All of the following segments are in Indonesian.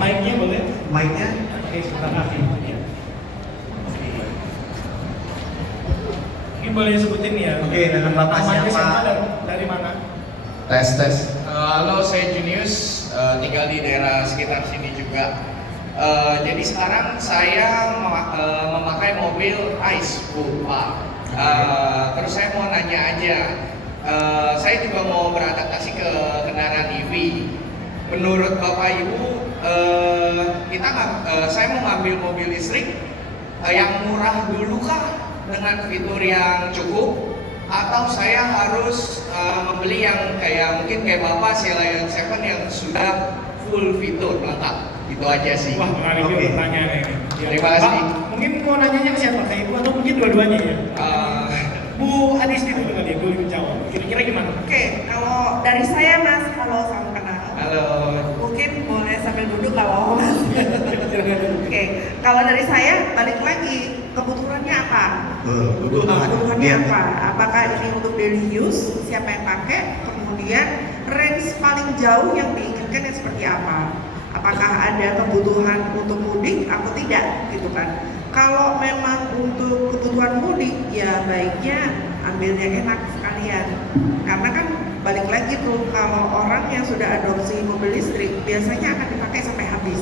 Mic-nya boleh? Mic-nya? Oke, sebentar lagi. Ini boleh sebutin ya? Oke, dengan Bapak Namanya siapa? dan dari mana? Tes. Halo, saya Junius, tinggal di daerah sekitar sini juga. Jadi sekarang saya memakai mobil ICE, Bu, Pak. Terus saya mau nanya aja, saya juga mau beradaptasi ke kendaraan EV. Menurut Bapak Ibu, saya mau ngambil mobil listrik yang murah dulu kah dengan fitur yang cukup, atau saya harus membeli yang mungkin kayak Bapak Lion 7 yang sudah full fitur lengkap? Itu aja sih. Wah, menarik juga pertanyaan ini. Terima kasih. Pak, mungkin mau nanyanya ke siapa? Ke Ibu atau mungkin dua-duanya ya? Bu Adisti dulu kali ya, dulu jawab. Kira-kira gimana? Oke, kalau dari saya Mas, halo, salam kenal. Halo. Mungkin boleh sambil duduk kalau Mas. Oke, kalau dari saya balik lagi, kebutuhannya apa? Kebutuhannya apa? Apakah ini untuk daily use? Siapa yang pakai? Kemudian range paling jauh yang diinginkan yang seperti apa? Apakah ada kebutuhan untuk mudik atau tidak, gitu kan? Kalau memang untuk kebutuhan mudik, ya baiknya ambilnya enak sekalian. Karena kan balik lagi tuh, kalau orang yang sudah adopsi mobil listrik biasanya akan dipakai sampai habis.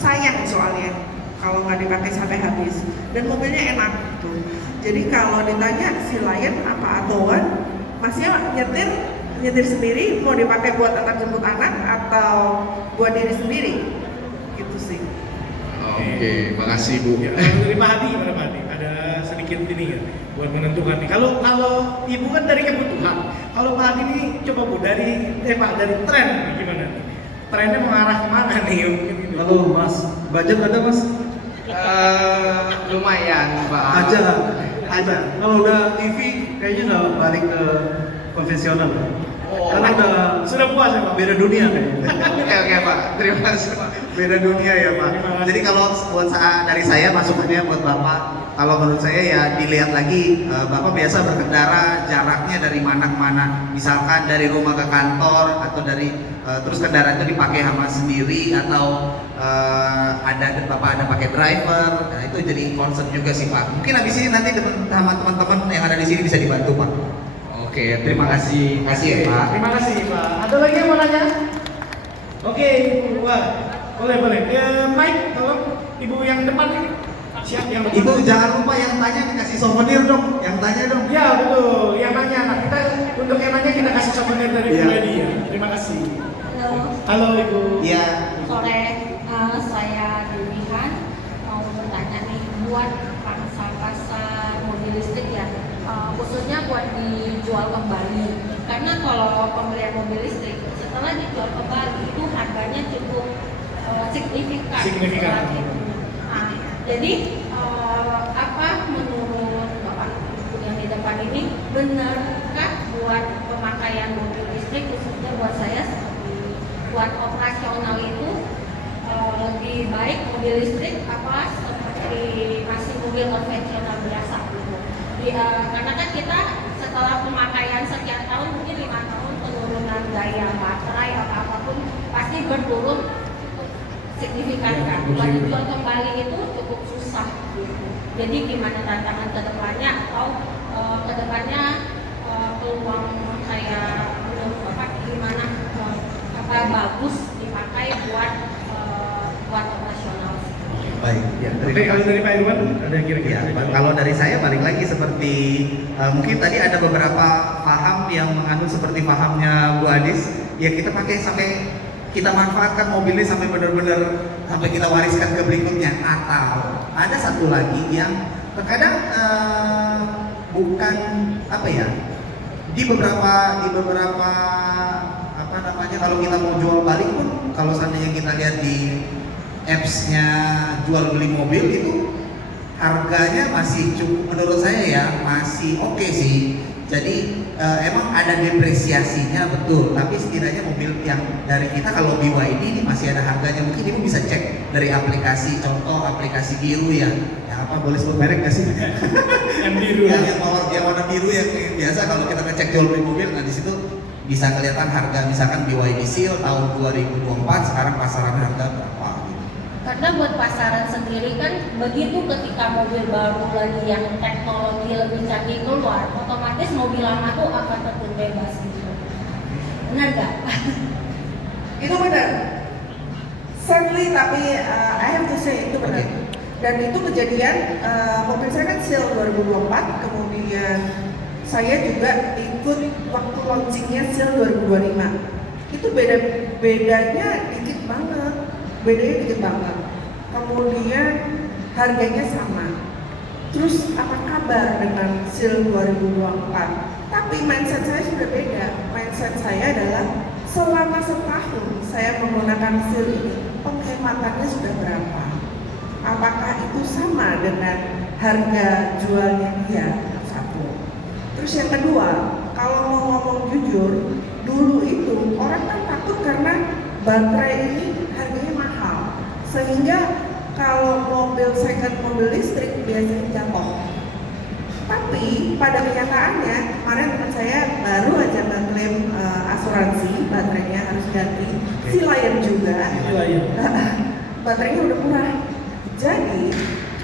Sayang soalnya kalau nggak dipakai sampai habis. Dan mobilnya enak tuh. Jadi kalau ditanya si Lion apa atoan, masnya nyetir sendiri, mau dipakai buat antar jemput anak atau buat diri sendiri? Gitu sih. Oke, makasih Bu. Ya, dari Pak Hadi gimana Pak Hadi? Ada sedikit ini ya buat menentukan nih. Kalau Ibu kan dari kebutuhan. Kalau Pak Hadi ini coba Bu dari tren gimana nih? Trennya mengarah kemana nih? Mungkin gitu. Halo Mas, budget ada Mas? Lumayan Pak. Aja. Kalau udah TV kayaknya nggak balik ke konvensional. Karena udah Sudah puas ya Pak? beda dunia kayaknya. Oke Pak, terima kasih Pak. Beda dunia ya Pak. Jadi kalau buat dari saya masukannya buat Bapak, kalau menurut saya ya dilihat lagi, Bapak biasa berkendara jaraknya dari mana ke mana. Misalkan dari rumah ke kantor atau dari terus kendaraan itu dipakai sama sendiri atau Bapak ada pakai driver. Nah, itu jadi concern juga sih Pak. Mungkin habis ini nanti sama teman-teman yang ada di sini bisa dibantu Pak. Oke, terima kasih. Kasih ya Pak. Terima kasih Pak. Ada lagi yang mau nanya? Oke, Ibu. Wah, boleh. Mike, tolong Ibu yang depan ini. Siap yang depan. Ibu jangan lupa yang tanya dikasih souvenir dong. Yang tanya dong. Ya betul, yang nanya. Nah, untuk yang nanya kita kasih souvenir dari Bu Lady ya. Terima kasih. Halo Ibu. Iya. Sore, saya Dewihan mau bertanya nih buat pasar mobil listrik ya, khususnya buat dijual kembali. Karena kalau pembelian mobil listrik setelah dijual kembali itu harganya cukup signifikan. Signifikan. Nah, jadi apa menurut Bapak yang di depan ini benarkah buat pemakaian mobil listrik khususnya buat saya seperti buat operasional itu lebih baik mobil listrik apa seperti masih mobil konvensional biasa gitu? Karena kan kita setelah pemakaian sekian tahun, mungkin 5 tahun, penurunan daya baterai atau apapun pasti berturun signifikan kan. Buat dijual kembali itu cukup susah gitu. Jadi gimana tantangan kedepannya atau kedepannya peluang kayak menurut Bapak gimana apa bagus dipakai buat operasional? Baik. Ya, Oke, kalau dari Pak Irwan ada kira-kira? Ya, kalau dari saya balik lagi seperti mungkin tadi ada beberapa paham yang mengandung seperti pahamnya Bu Adis. Ya kita pakai sampai kita manfaatkan mobilnya sampai benar-benar sampai kita wariskan ke berikutnya. Atau ada satu lagi yang terkadang bukan apa ya, di beberapa apa namanya, kalau kita mau jual balik pun, kalau seandainya kita lihat di apps-nya jual beli mobil itu harganya masih cukup, menurut saya ya masih oke sih. Jadi emang ada depresiasinya betul, tapi setidaknya mobil yang dari kita kalau BYD ini masih ada harganya. Mungkin ibu bisa cek dari aplikasi, contoh aplikasi biru ya apa, boleh sebut merek nggak sih? Yang biru. yang warna biru yang biasa kalau kita ngecek jual beli mobil, nah di situ bisa kelihatan harga misalkan BYD Seal tahun 2024 sekarang pasaran harga berapa. Karena buat pasaran sendiri kan begitu ketika mobil baru lagi yang teknologi lebih canggih keluar, otomatis mobil lama tuh akan terjun bebas gitu. Benar nggak? Itu benar. Sadly, tapi I have to say itu benar. Dan itu kejadian mobil saya kan sale 2024, kemudian saya juga ikut waktu launchingnya sale 2025. Itu bedanya dikit banget. Kemudian harganya sama. Terus apa kabar dengan sale 2024? Tapi mindset saya sudah beda. Mindset saya adalah selama setahun saya menggunakan sale ini, penghematannya sudah berapa? Apakah itu sama dengan harga jualnya dia? Satu. Terus yang kedua, kalau mau ngomong jujur, dulu itu orang kan takut karena baterai ini harganya mahal, sehingga kalau mobil second, mobil listrik biasanya jatuh. Tapi pada kenyataannya, kemarin teman saya baru aja mengklaim asuransi baterainya harus ganti. Si Lion juga. Baterainya udah murah. Jadi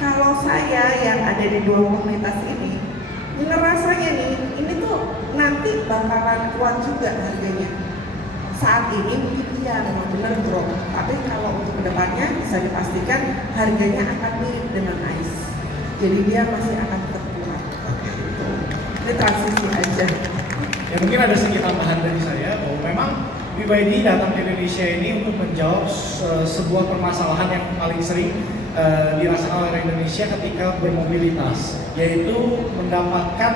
kalau saya yang ada di dua komunitas ini ngerasanya nih, ini tuh nanti bakalan kuat juga harganya. Saat ini mungkin iya memang benar drop, tapi kalau untuk kedepannya bisa dipastikan harganya akan mirip dengan ICE. Jadi dia masih akan tetap kuat. Ini transisi aja. Ya mungkin ada sedikit tambahan dari saya bahwa memang BYD datang ke Indonesia ini untuk menjawab sebuah permasalahan yang paling sering dirasakan oleh Indonesia ketika bermobilitas, yaitu mendapatkan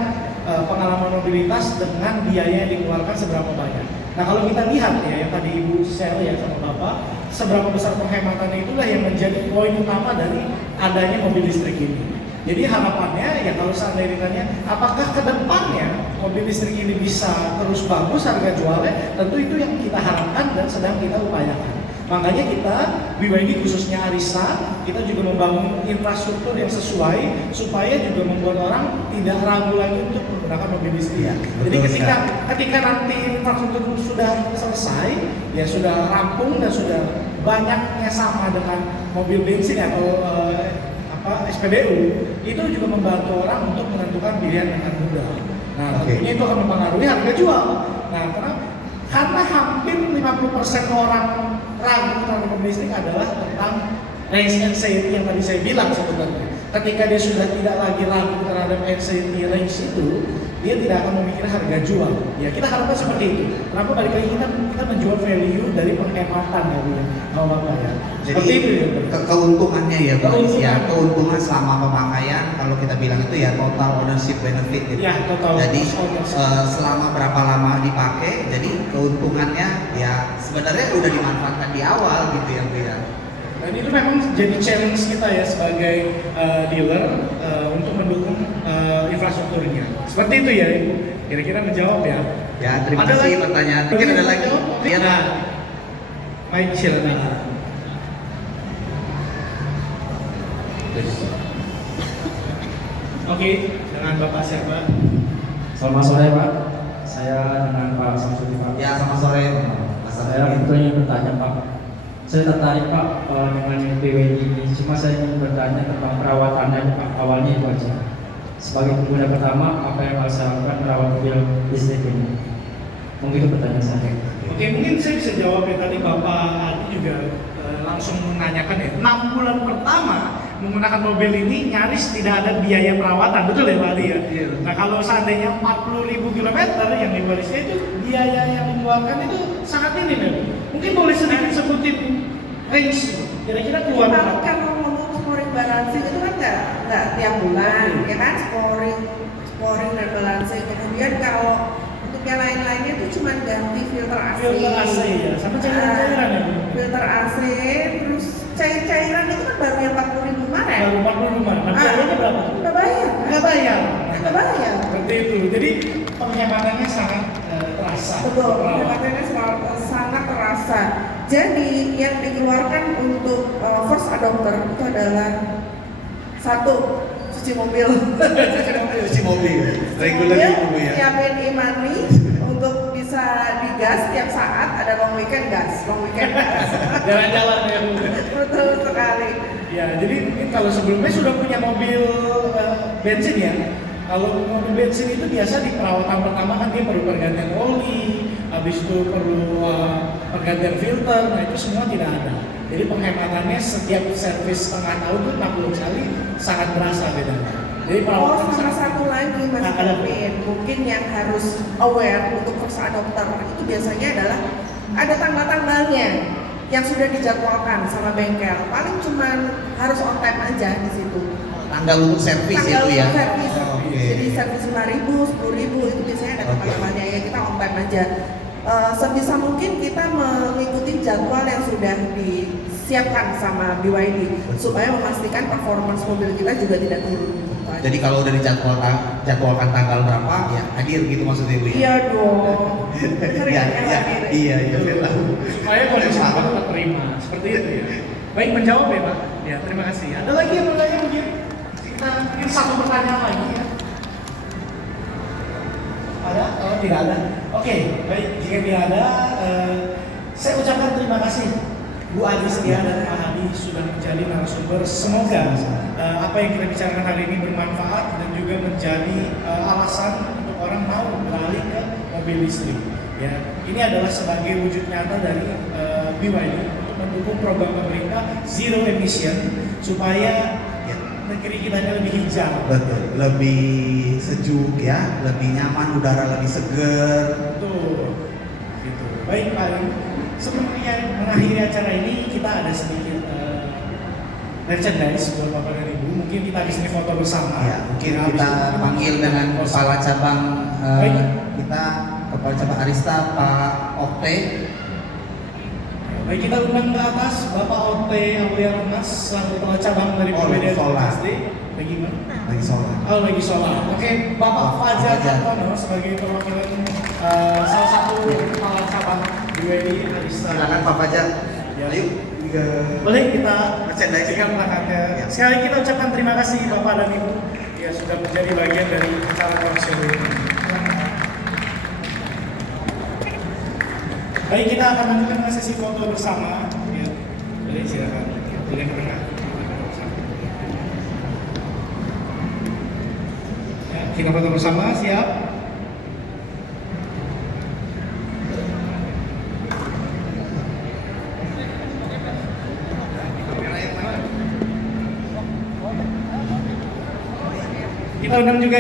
pengalaman mobilitas dengan biaya yang dikeluarkan seberapa banyak. Nah kalau kita lihat ya, yang tadi Ibu share ya sama Bapak, seberapa besar penghematannya itulah yang menjadi poin utama dari adanya mobil listrik ini. Jadi harapannya ya kalau seandainya ditanya apakah ke depannya mobil listrik ini bisa terus bagus harga jualnya, tentu itu yang kita harapkan dan sedang kita upayakan. Makanya kita BYD khususnya Arisa, kita juga membangun infrastruktur yang sesuai supaya juga membuat orang tidak ragu lagi untuk menggunakan mobil listrik. Ya, jadi ketika nanti infrastruktur sudah selesai, ya sudah rampung dan sudah banyaknya sama dengan mobil bensin atau SPBU, itu juga membantu orang untuk menentukan pilihan dengan mudah. Nah, tentunya itu akan mempengaruhi harga jual. Nah, karena hampir 50% orang ragu terhadap mobil listrik adalah tentang range anxiety yang tadi saya bilang sebenarnya. Ketika dia sudah tidak lagi ragu terhadap anxiety range itu, dia tidak akan memikirkan harga jual. Ya kita harapkan seperti itu. Kenapa balik lagi kita menjual value dari penghematan ya Bu ya, Bapak ya. Jadi itu ya. Keuntungannya ya Bu, Keuntungan. keuntungan selama pemakaian kalau kita bilang itu ya total ownership benefit gitu. Ya, total Jadi ownership. selama berapa lama dipakai, jadi keuntungannya ya sebenarnya udah dimanfaatkan di awal gitu ya Bu ya. Dan itu memang jadi challenge kita ya sebagai dealer untuk mendukung infrastrukturnya. Seperti itu ya Ibu. Kira-kira menjawab ya. Ya terima Ada kasih lagi? pertanyaan. Mungkin ada lagi. Ya. Nah, Baik, silakan. Oke, dengan Bapak siapa? Selamat sore Pak, saya dengan Pak Samsudi Pak. ya selamat sore Mas Saya Arifin. ingin bertanya Pak, saya tertarik Pak dengan BWD ini. Cuma saya ingin bertanya tentang perawatannya Pak, awalnya itu aja. Sebagai pengguna pertama, apa yang harus saya lakukan merawat mobil listrik ini? Mungkin itu pertanyaan saya. Oke, mungkin saya bisa jawab ya tadi Bapak Adi juga langsung menanyakan ya. 6 bulan pertama menggunakan mobil ini nyaris tidak ada biaya perawatan, betul ya Pak Adi ya? Iya. Nah kalau seandainya 40.000 km yang dibarisnya itu biaya yang dikeluarkan itu sangat minim ya. Mungkin boleh sedikit sebutin range, kira-kira keluar berapa? Kalau ngomong scoring balancing itu kan nggak tiap bulan, ya kan scoring dan balancing. Kemudian kalau untuk yang lain-lainnya itu cuma ganti filter AC. Filter AC ya, sama cairan-cairan ya Bu? Filter AC, terus cairan itu kan baru yang 40.000 kemarin. Baru 45, nah biayanya berapa? Nggak bayar. Nggak bayar. Nggak bayar. Seperti itu, jadi penghematannya sangat terasa. Betul, pendekatannya sangat terasa. Jadi yang dikeluarkan untuk first adopter itu adalah satu, cuci mobil. Cuci mobil. Regular Mobil, itu Bu ya. siapin e-money untuk bisa gas tiap saat, ada long weekend gas. Jalan-jalan ya Bu. Betul sekali. Ya, jadi mungkin kalau sebelumnya sudah punya mobil bensin ya. Kalau mobil bensin itu biasa di perawatan pertama kan dia perlu pergantian oli, habis itu perlu pergantian filter, nah itu semua tidak ada. Jadi penghematannya setiap servis setengah tahun itu 60 kali sangat berasa bedanya. Jadi perawatan Sama satu lagi Mas Kevin, mungkin yang harus aware untuk perusahaan dokter itu biasanya adalah ada tanggal-tanggalnya yang sudah dijadwalkan sama bengkel. Paling cuman harus on time aja di situ. Tanggal untuk servis Tanggal itu ya. untuk servis. Oh, oke. Jadi servis 5.000, 10.000 itu biasanya ada tanggal-tanggalnya ya, kita on time aja. Sebisa mungkin kita mengikuti jadwal yang sudah disiapkan sama BYD supaya memastikan performance mobil kita juga tidak turun. Jadi kalau udah dijadwalkan tanggal berapa ya hadir gitu maksudnya Bu ya? Iya dong. Sering Iya, ya, iya, hadir. iya, supaya kondisi Bapak tetap terima. Seperti itu ya. Baik, menjawab ya Pak. Ya, terima kasih. Ada lagi yang bertanya mungkin? Kita mungkin satu pertanyaan lagi ya. Ada? Oh, tidak ada. Oke, baik. Jika tidak ada, saya ucapkan terima kasih Bu Adi Setia dan Pak Hadi sudah menjadi narasumber. Semoga apa yang kita bicarakan hari ini bermanfaat dan juga menjadi alasan untuk orang mau beralih ke mobil listrik. Ya, ini adalah sebagai wujud nyata dari BYD untuk mendukung program pemerintah Zero Emission supaya negeri kita ini lebih hijau. Betul, lebih sejuk ya, lebih nyaman, udara lebih seger. Betul. Gitu. Baik Pak Ali, sebelum mengakhiri acara ini kita ada sedikit merchandise buat Bapak dan Ibu. Mungkin kita di sini foto bersama. Ya, mungkin Nah, kita habis itu panggil dengan kepala cabang Baik. kita, kepala cabang Arista Pak Okte. Baik, kita undang ke atas Bapak Okte Aulia Mas selaku kepala cabang dari Oh, PWD lagi sholat. SD. Lagi mana? Lagi sholat. Oh, lagi sholat. Oke, Bapak Fajar Fajar. Kartono sebagai perwakilan salah satu kepala cabang BWD Arista. Silakan Pak Fajar. Ya. Ayo ke Boleh kita merchandise. berikan belakangnya. Ya. Sekali lagi kita ucapkan terima kasih Bapak dan Ibu ya sudah menjadi bagian dari acara talkshow ini. Baik, kita akan lanjutkan dengan sesi foto bersama. Ya. Boleh silakan. Boleh ke tengah. Ya, kita foto bersama, siap? Kita undang juga